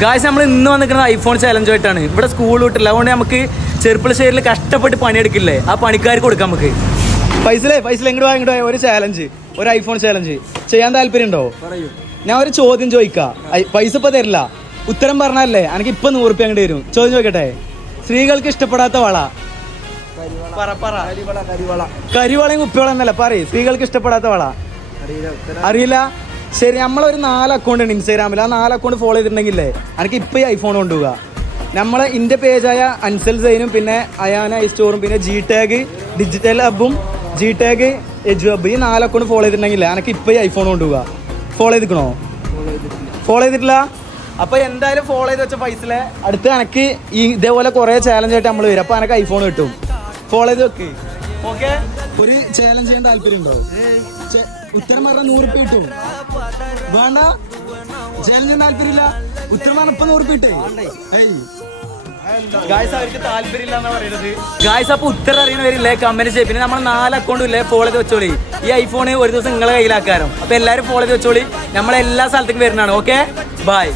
Guys നമ്മൾ ഇന്ന് വന്നിരിക്കുന്നത് ഐഫോൺ ചാലഞ്ചുമായിട്ടാണ്. ഇവിടെ സ്കൂൾ വിട്ടില്ല, അതുകൊണ്ട് നമുക്ക് ചെറുപ്പളശ്ശേരിയിൽ കഷ്ടപ്പെട്ട് പണിയെടുക്കില്ലേ, ആ പണിക്കാർക്ക് കൊടുക്കാം നമുക്ക്. പൈസ ഇങ്ങോട്ട് പോയ ഒരു ചാലഞ്ച്, ഒരു ഐഫോൺ ചാലഞ്ച് ചെയ്യാൻ താല്പര്യം ഉണ്ടോ? പറയൂ. ഞാൻ ഒരു ചോദ്യം ചോദിക്കാം, പൈസ ഇപ്പൊ തരില്ല, ഉത്തരം പറഞ്ഞല്ലേ എനിക്ക് ഇപ്പൊ 100 രൂപ അങ്ങോട്ട് തരും. ചോദ്യം ചോദിക്കട്ടെ, സ്ത്രീകൾക്ക് ഇഷ്ടപ്പെടാത്ത വള? കരിവളയും കുപ്പിവള എന്നല്ല, പറയ്. സ്ത്രീകൾക്ക് ഇഷ്ടപ്പെടാത്ത വള അറിയില്ല. ശരി, നമ്മളൊരു 4 അക്കൗണ്ട് ഉണ്ട് ഇൻസ്റ്റാഗ്രാമിൽ. ആ 4 അക്കൗണ്ട് ഫോളോ ചെയ്തിട്ടുണ്ടെങ്കിലേ എനിക്ക് ഇപ്പം ഈ ഐഫോൺ കൊണ്ടുപോകുക. നമ്മളെ എൻ്റെ പേജായ അൻസൽ സൈനും പിന്നെ അയാന ഐ സ്റ്റോറും പിന്നെ ജി ടാഗ് ഡിജിറ്റൽ ഹബും ജി ടാഗ് എജു ഹബ്, ഈ 4 അക്കൗണ്ട് ഫോളോ ചെയ്തിട്ടുണ്ടെങ്കിലേ എനിക്ക് ഇപ്പം ഈ ഐഫോൺ കൊണ്ടുപോകുക. ഫോളോ ചെയ്തിക്കണോ? ഫോളോ ചെയ്തിട്ടില്ല? അപ്പോൾ എന്തായാലും ഫോളോ ചെയ്ത് വെച്ച പൈസയിലെ അടുത്ത് എനിക്ക് ഈ ഇതേപോലെ കുറേ ചാലഞ്ചായിട്ട് നമ്മൾ വരും. അപ്പോൾ എനിക്ക് ഐഫോൺ കിട്ടും. ഫോളോ ചെയ്ത് വെക്ക്. ഓക്കെ, ഒരു ചാലഞ്ച് ചെയ്യാൻ താല്പര്യം ഉണ്ടോ? ഉത്തരം പറഞ്ഞാൽ 100 രൂപ കിട്ടും. വേണ്ട, ചാലഞ്ച് ചെയ്യാൻ താല്പര്യമില്ല. ഉത്തരം പറഞ്ഞ ഇപ്പൊ 100 രൂപ കിട്ടേ. ഗായ്സ് അവർക്ക് താല്പര്യമില്ല എന്നാ പറയുന്നത്. ഗായ്സ് അപ്പൊ ഉത്തരം അറിയണവരില്ലേ കമന്റ് ചെയ്യും. പിന്നെ നമ്മൾ 4 അക്കൗണ്ടും ഇല്ലേ ഫോളോ ചെയ്ത് വെച്ചോളി. ഈ ഐഫോൺ ഒരു ദിവസം നിങ്ങളെ കയ്യിലാക്കാരം. അപ്പൊ എല്ലാവരും ഫോളോ ചെയ്ത് വെച്ചോളി. നമ്മളെല്ലാ സ്ഥലത്തേക്കും വരുന്നതാണ്. Okay, by.